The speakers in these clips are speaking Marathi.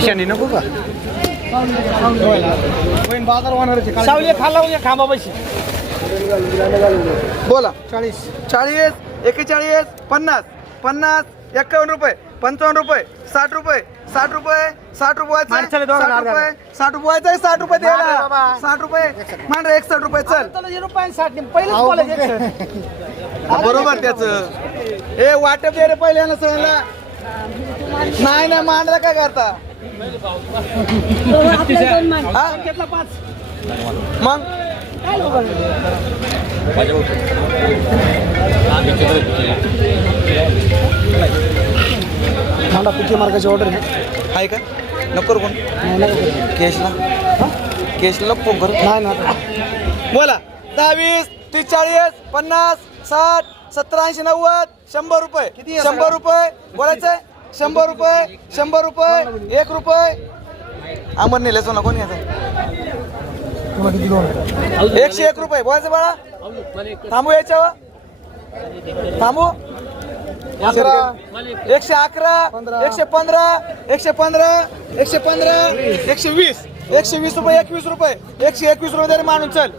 कशाने नको का बाजार होणार सावली खाल्ला म्हणजे खांबा पैसे बोला 40 41 50 50 51 रुपये 55 रुपये 60 रुपये 60 रुपये 60 रुपये 60 रुपये 60 रुपये 60 रुपये द्यायला 60 रुपये मान 61 रुपये चल बरोबर त्याच हे वाटप दे रे पहिले ना सगळ्यांना नाही ना मांडला काय करता मग मला पिके मार्गाची ऑर्डर आहे का नको कोण केशला फोन करू नाही ना बोला 10 20 30 40 50 60 70 80 90 100 रुपये किती 100 रुपये बोलायचंय 100 रुपये 100 रुपये 1 रुपये अमर नेले सोना कोण घ्यायचं 101 रुपये बोलायचं बाळा थांबू याच्यावर थांबू 111 115 115 120 120 रुपये 21 रुपये 121 रुपये तरी माणूस चल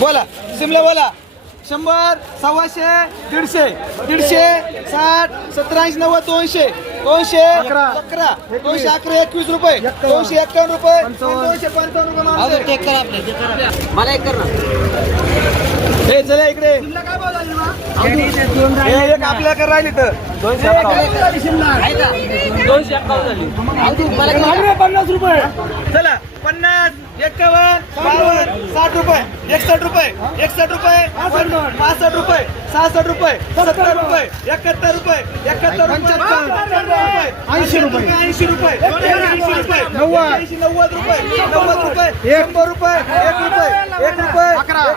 बोला शिमला बोला 100 125 150 150 60 70 80 90 200 211 21 रुपये 251 रुपये 255 रुपये मला एक कर ना हे चला इकडे एक आपल्या कर राहिली तर 251 रुपये चला 50 51 52 60 रुपये 61 रुपये 61 रुपये 65 रुपये 66 रुपये 70 रुपये 71 रुपये 71 रुपये 80 रुपये 80 रुपये 80 रुपये 90 रुपये 90 रुपये 100 रुपये 1 रुपये 1 रुपये 1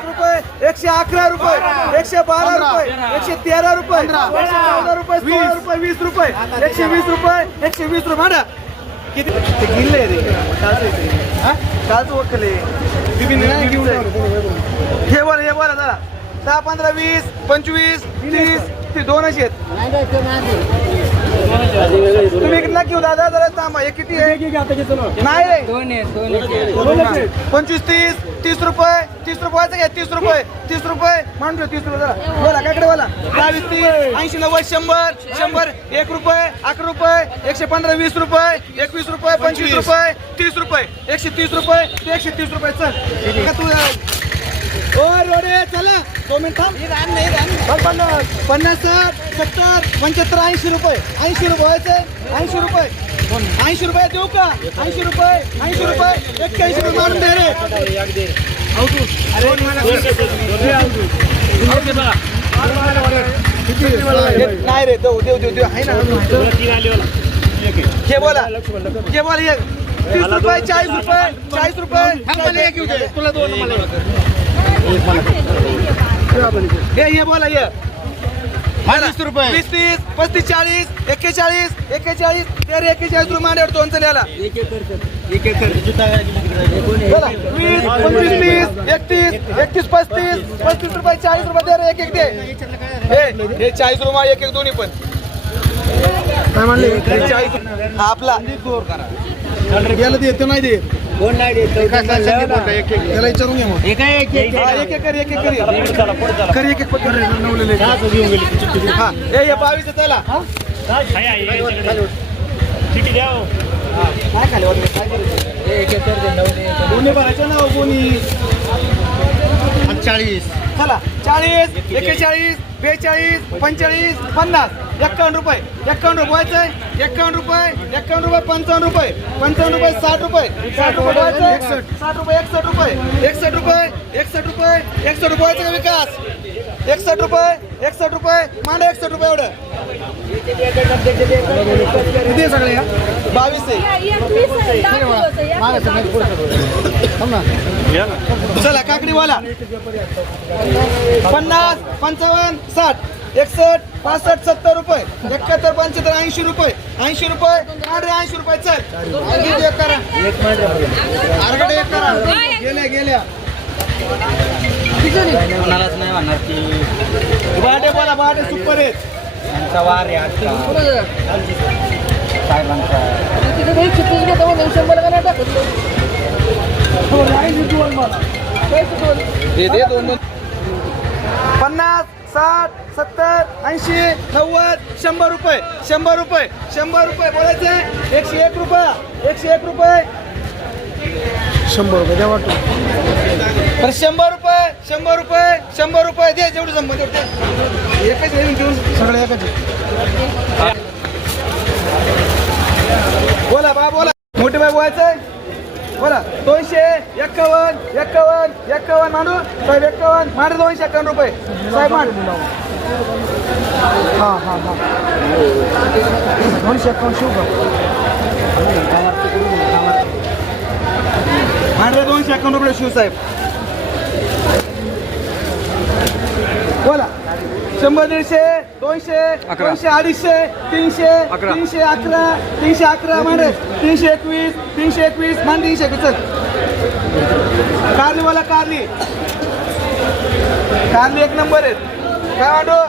रुपये 111 रुपये 112 रुपये 113 रुपये 114 रुपये 16 रुपये 20 रुपये 120 रुपये 120 रुपये माडा किती ते गिल्ले रे कालच वकले हे बोला जरा 10 15 20 25 30 ते दोनच आहेत तुम्ही कितना घेऊ दादा जरा थांबा हे किती आहे नाही रे 25 30 रुपये 30 रुपयाचं घ्या 30 रुपये म्हणतो 30 रुपये जरा बोला काकडे बोला 22 30 80 90 100 1 रुपये 11 रुपये 115 20 रुपये 21 रुपये 25 रुपये 30 रुपये 130 रुपये 130 रुपये चल का तू ओ रोडे चला 2 मिनिट थांब 50 60 70 75 80 रुपये 80 रुपये 80 रुपये 80 रुपये देऊ का 80 रुपये 80 रुपये 81 रुपये मारून दे रे नाही रे देऊ आहे ना हे बोला 30 रुपये 40 रुपये तुला 2 ये बोला ये 20 रुपये 20 30 35 40 41 41 रुपये मांडे दोन चल्याला 20 25 30 31 35 रुपये 40 रुपये दे एक दे हे 40 रुपये एक दोन्ही पण काय म्हणले 40 हा आपला गेला देतो नाही दे कोण नाही देत त्याला विचारून घे मग एक नवलेले हा हे 22 त्याला चिठी द्या काय खाली दोन्ही भरायचं ना कोणी 40 चला 40 41 42 45 50 51 रुपये 51 रुपये 51 रुपये 55 रुपये 55 रुपये 60 रुपये 60 रुपये 60 रुपये 61 रुपये 61 रुपये 61 रुपये 61 रुपयाचा विकास 61 रुपये मांडा 61 रुपये एवढं किती सगळे 22 चला काकडीवाला 50 55 60 61 65 70 रुपये 71 75 80 रुपये 80 रुपये 80 रुपये चल एक करा अर्गडे एक करा गेल्या कोणालाच नाही म्हणणार की बाटे बोला बाटे सुपर आहेत यांचा वार आहे आजचा. साहेबांचा. दे 50, 60, 70, 80, 90, 100 रुपये 100 रुपये 100 रुपये बोलायचे. 101 रुपये 101 रुपये 100 रुपये द्या वाटतो. तर 100 रुपये 100 रुपये 100 रुपये दे जेवढं जमत तेवढं. एकच येऊन घेऊन सगळे एकच आहे. बोला बा बोला. मोठे बाय बोलायचंय बोला. 251 51 51 मांडू साहेब. 51 मांडे 251 रुपये साहेब मांड. हां हां हां 251 शिव का मांडे 251 रुपये शिव साहेब. बोला. 100 150 200 200 250 300 311 311 मांडे 321 321 मान 321 चल. कारली बोला कारली. कारली एक नंबर आहे. काय मांडू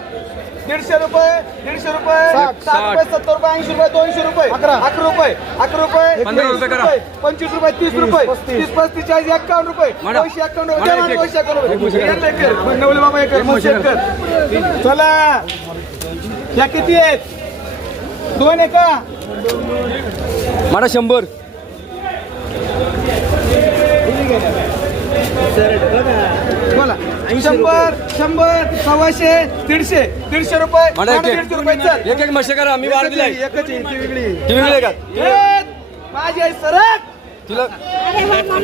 150 रुपये 150 रुपये 60 रुपये 70 रुपये 80 रुपये 200 रुपये 11 रुपये 11 रुपये 25 रुपये 30 रुपये 30 रुपये 30 35 40 51 रुपये 251 रुपये 251 रुपये. नवले बाबा एक चला. या किती आहेत 2 आहे का मला 100 बोला. 100 100 100 150 150 रुपये मला 150 रुपये चल. एक म्हशी करा मी वाढ दिलाय. एकच आहे ती वेगळी. ती वेगळी आहे का माझी आई सरक तिला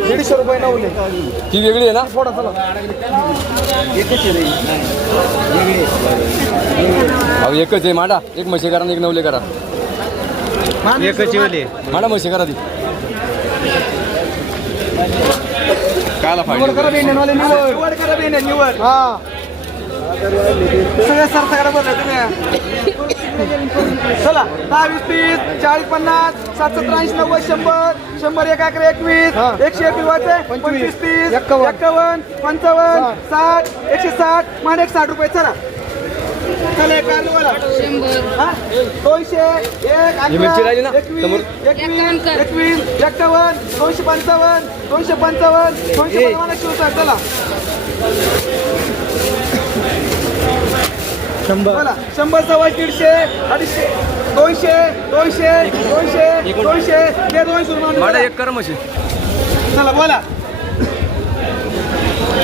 150 रुपये नवले. ती वेगळी आहे ना. थोडा चला अहो एकच आहे माडा. एक म्हशी करा आणि एक नवले करा. एकच वेळी. माडा म्हशी करा ती कायला निवड करा फायदा. बेंड्यानवाले निवड करा बेंड्या निवड. हां सगळ्या सरसाकडे बोलला तुम्ही. चला 10 20 30 40 50 60 70 80 90 100 100 1 11 21 121 वाचे 25 30 51 55 60 160 मान 160 रुपये चला. चला एक कारली बोला. 200 1 मिरची राहिली ना 21 समोर. 21 21 51 255 255 255 शिवसाहेब चला. 100 बोला. 100 सव्वा 150 250 200 200 200 200 ते 200 रुपये माडा एक करा म्हशी. चला बोला.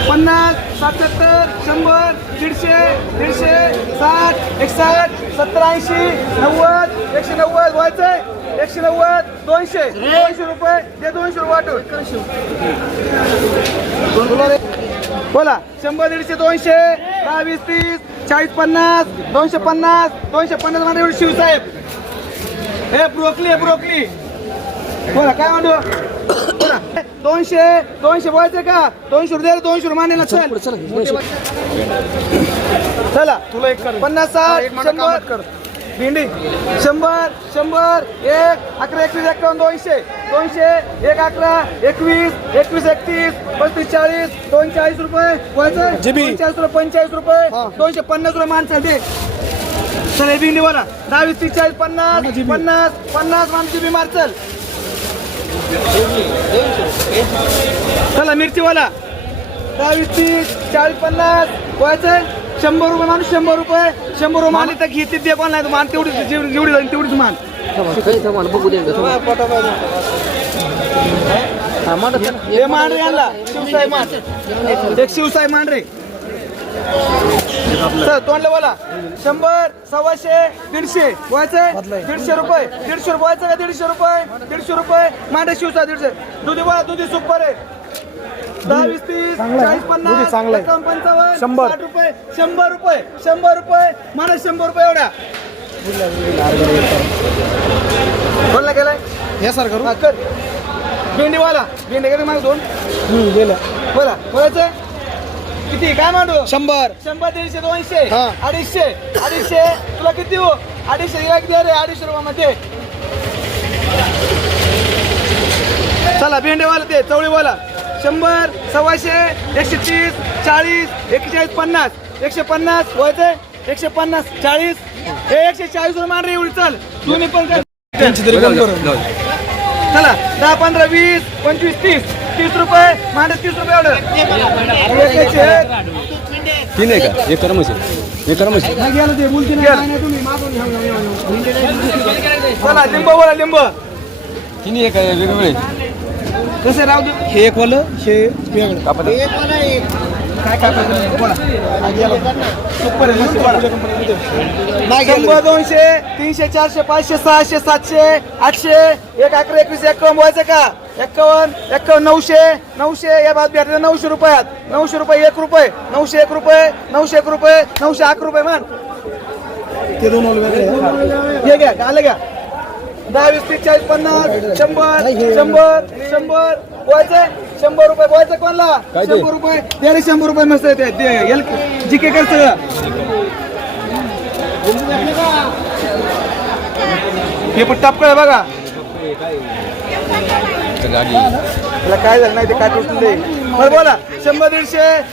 50 77 100 150 150 60 160 70 80 90 190 व्हायचंय 190 200 200 रुपये ते 200 रुपये वाटून बोला. 100 150 200 10 20 30 40 50 250 250 मध्ये एवढी शिवसाहेब. हे ब्रोकली आहे ब्रोकली. बोला काय म्हणतो बोला. 200 200 बोलायचं का 200 रुपये 200 रुपये मानेला चल. चला तुला एक कर 50 60 एक मागं 100 कामात कर. भेंडी 100 100 1 11 21 51 200 200 1 11 21 21 31 35 40 240 रुपये बोलायचं जिबी. 40 रुपये 45 रुपये 250 रुपये माणसं दे. चल भेंडी बोला. 10 20 30 40 50 50 50 माणसं जिबी मार चल. चला मिरची बोला. 10 20 30 40 50 बोलायचं 100 रुपये माणूस 100 रुपये 100 रुपये मान तर घेते ते पण नाही मान तेवढीच जेवढी जाईल तेवढीच मान. हे मान रे यांना शिवसाहेब मान. एक शिवसाहेब मान रे. चल तोंडले बोला. 100 125 150 बोलायचं 150 रुपये 150 बोलायचं का 150 रुपये 150 रुपये मांडे शिवसाहेब 150. दुधी बोला दुधी सुपर आहे. 10 20 30 40 50 चांगलं आहे. 55 100 60 रुपये 100 रुपये 100 रुपये मला 100 रुपये एवढा बोलला गेलाय. हे सर करू हा, कर भेंडीवाला भेंडी गेले मला 2 गेलं बोला बोलायचं किती काय मांडू 100 100 150 200 हा. 250 250 तुला किती हो 250 एक दे रे 250 रुपयामध्ये. चला भेंडेवाला ते चवळी बोला. 100 125 130 40 41 50 150 व्हायचंय 150 40 हे 140 रुपये मान रे एवढी चल तुम्ही पण काय त्यांची तरी बंद करून. चला 10 15 20 25 30 रुपये मान 30 रुपये एवढं तीन आहे का एक करा म्हशी एक करा म्हशी नाही गेलं ते बोलते नाही, काय नाही तुम्ही मागून घ्या. चला लिंब बोला लिंब तिन्ही एक आहे वेगवेगळे कसे राहू दे हे एक वालं हे वेगळं. कापड काय काय पाहिजे बोला नाही गेलं. सुपर आहे मस्त बोला. तुझ्या कंपनीमध्ये. नाही गेलं. 100 200 300 400 500 600 700 800 1 11 21 51 व्हायचं का 51 51 900 900 या बाद भेटले 900 रुपयात 900 रुपये 1 रुपये 901 रुपये 901 रुपये 901 रुपये मान ते दोन वालं वेगळे आहे. हे घ्या आलं घ्या 10 20 30 40 50 100 100 100 व्हायचं 100 रुपये व्हायचं कोणला काय ते? 100 रुपये दे रे 100 रुपये मस्त येते जीके कर सगळं हे पण टपकळ बघा गाडी त्याला काय झालं नाही ते काय टोचून दे बरं बोला 100 150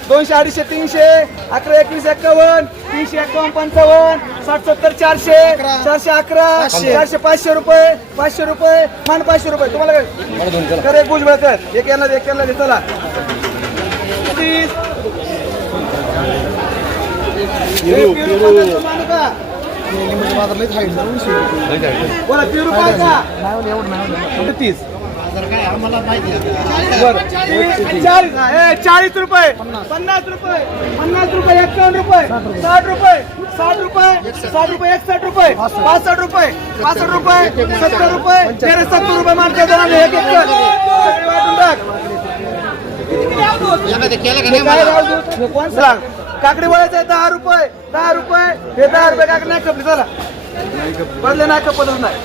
200 250 300 11 21 51 300 51 55 60 70 400 411 400 500 रुपये 500 रुपये मान 500 रुपये तुम्हाला काय मला दोन करा कर एक भुजबळ कर एक यांना दे चला 30 मानू का? लिंबाचं बाजार लई खायचं. नाही काय बोला 30 रुपये का नाही वालं, एवढं नाही वालं. 30 40 रुपये 50 रुपये 51 रुपये 60 रुपये 60 रुपये 61 रुपये 65 रुपये 70 रुपये 70 रुपये मानते एक एक कर. सगळे वाटून टाक. हे काय राहू दे? हे कोण सांग काकडी वळायचं आहे 10 रुपये हे 10 रुपये काकडी नाही खपली चला बदले नाही खपतच नाही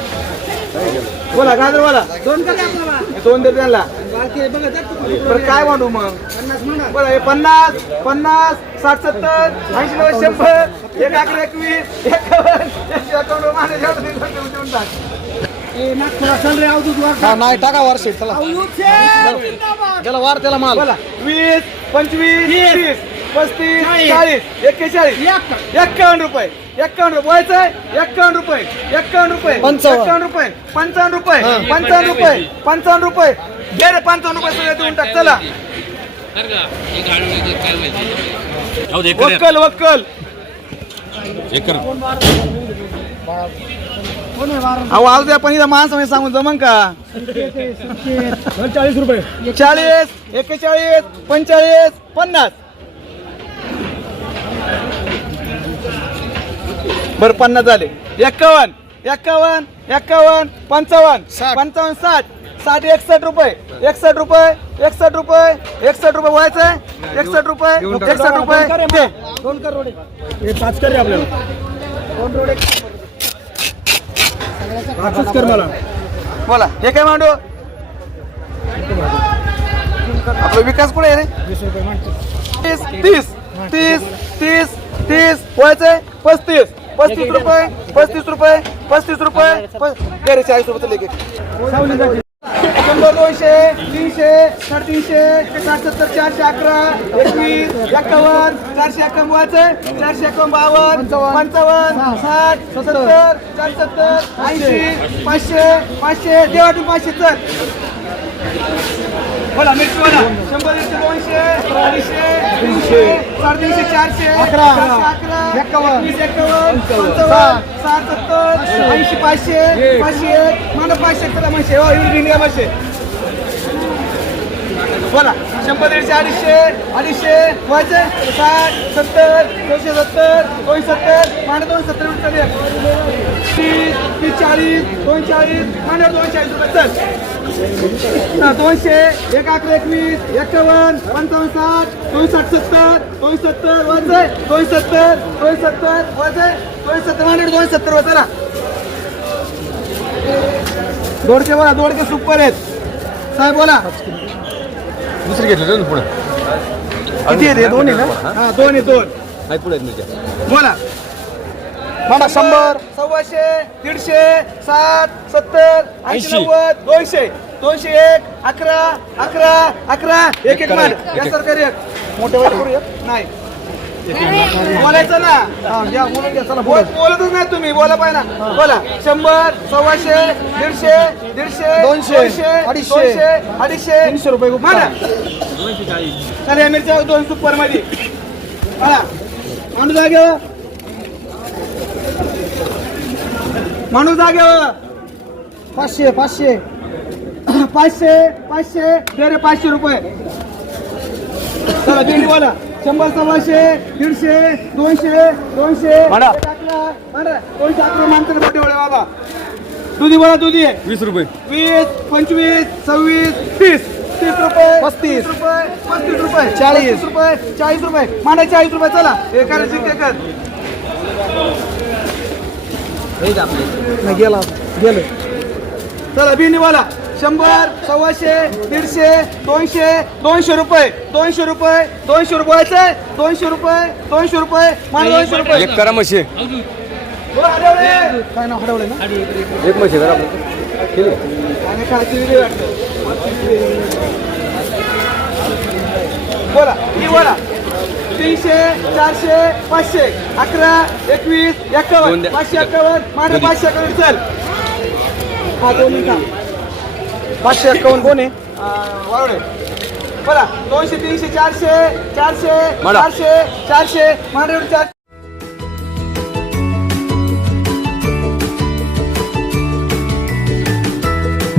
बोला गाजर बोला दोन दे त्यांना बरं काय म्हणू मग बोला हे 50 50 60 70 80 90 100 एक आकडे 21 51 माने देऊन टाक हा, नाही टाका वार शेट चला. त्याला वार त्याला माल. बोला 20 25 30 35 40 41 51 रुपये 51 व्हायचंय 51 रुपये 51 रुपये 51 रुपये 55 रुपये 55 रुपये 55 रुपये घे रे 55 रुपये सगळे देऊन टाक चला वक्कल वक्कल एक कर अहो आज द्या पण इथं माणसं सांगून जमन का 40 रुपये. 40 41 45 50 बरं 50 झाले 51 51 51 55 55 60 60 61 रुपये 61 रुपये 61 रुपये 61 रुपये व्हायचंय 61 रुपये 61 रुपये दे. दोन कर रोडे. हे 5 कर रे आपल्याला. पाचच कर मला. बोला हे काय मांडू आपला विकास कुठे आहे रे 20 रुपये मागतो. 30 30 30 30 व्हायचंय 35 35 रुपये 35 रुपये 35 रुपये दे रे 40 रुपये लेके 100 200 300 350 60 70 411 21 51 451 व्हायचंय 451 55 60 70 470 80 500 500 दे वाटून 500 चल बोला मिरची बोला 100 200 200 300 350 400 11 51 55 70 80 500 500 मला 500 चला 500 हो एवढी निघा 500 बोला 100 150 250 व्हायचं 60 70 270 270 माने 270 रुपये 30 40 240 माने 240 रुपये चल 200 1 11 21 51 55 60 260 70 व्हायचं 270 व्हायचं 270 माने 270 व्हायचं ना दोडके बोला दोडके सुपर आहेत साहेब बोला दुसरी घेतलं ना पुढे किती आहे दोन आहे ना हा दोन आहे दोन आहे पुढे आहेत मिरच्या बोला मामा 100 100 150 60 70 80 90 200 201 11 11 11 एक एक मार या सरकारी एक मोठे वाले करूया नाही बोलायचं ना. घ्या बोलून घ्या चला बोलतच नाही तुम्ही, बोला पाहिजे ना. बोला 100, 125, 150, 150, 200, 250, 250, 300 रुपये गुप्ता. म्हणा. चला या मिरच्या 2 सुपर मध्ये म्हणा. माणूस जागेवर, माणूस जागेवर. 500 500 500 500 दे रे 500 रुपये. चला दिंडी बोला. 100, 125, 150, 200, 200 म्हणा. 211 मानतात मोठे वडे बाबा. दुधी बोला. दुधी 20 रुपये 20, 25, 26, 30, 30 रुपये, 35 रुपये, 35 रुपये, 40 रुपये, 40 रुपये, मांडा 40 रुपये. चला हे करायची ते कर. नाही गेला गेलं चला भिंडीवाला 100, 125, 150, 200, 200 रुपये, 200 रुपये, 200 रुपयाचे 200 रुपये, 200 रुपये, मांडा 200 रुपये. एक करा म्हशी बोला हडवले. काय नाव हडवलं ना एक म्हशी करा ठीक आहे आणि खायची विधी वाटतं. बोला ही बोला. 300, 400, 500, 11, 21, 51, 551, मांडा 551. चल हा 2 मिनिटं 551 कोण आहे वावडे. बोला 200, 300, 400, 400, मांडा. 400, 400, मांडा 400.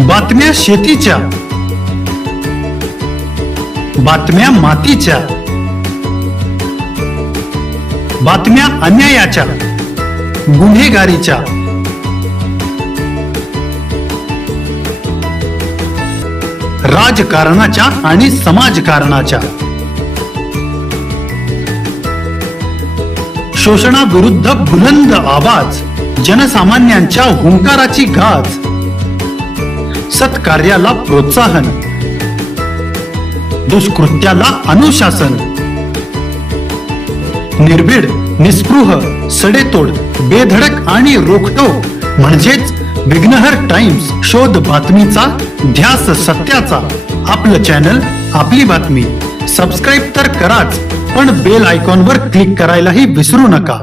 बातम्या शेतीच्या, बातम्या मातीच्या, बातम्या अन्यायाच्या, गुन्हेगारीच्या, राजकारणाच्या आणि समाजकारणाच्या, शोषणाविरुद्ध बुलंद आवाज, जनसामान्यांच्या हुंकाराची गाज, सत्कार्याला प्रोत्साहन, दुष्कृत्याला अनुशासन, निर्भीड, निस्पृह, सडेतोड, बेधडक आणि रोखटोक म्हणजेच विघ्नहर टाइम्स. शोध बातमीचा, ध्यास सत्याचा. आपलं चॅनल, आपली बातमी. सबस्क्राईब तर कराच, पण बेल आयकॉनवर क्लिक करायलाही विसरू नका.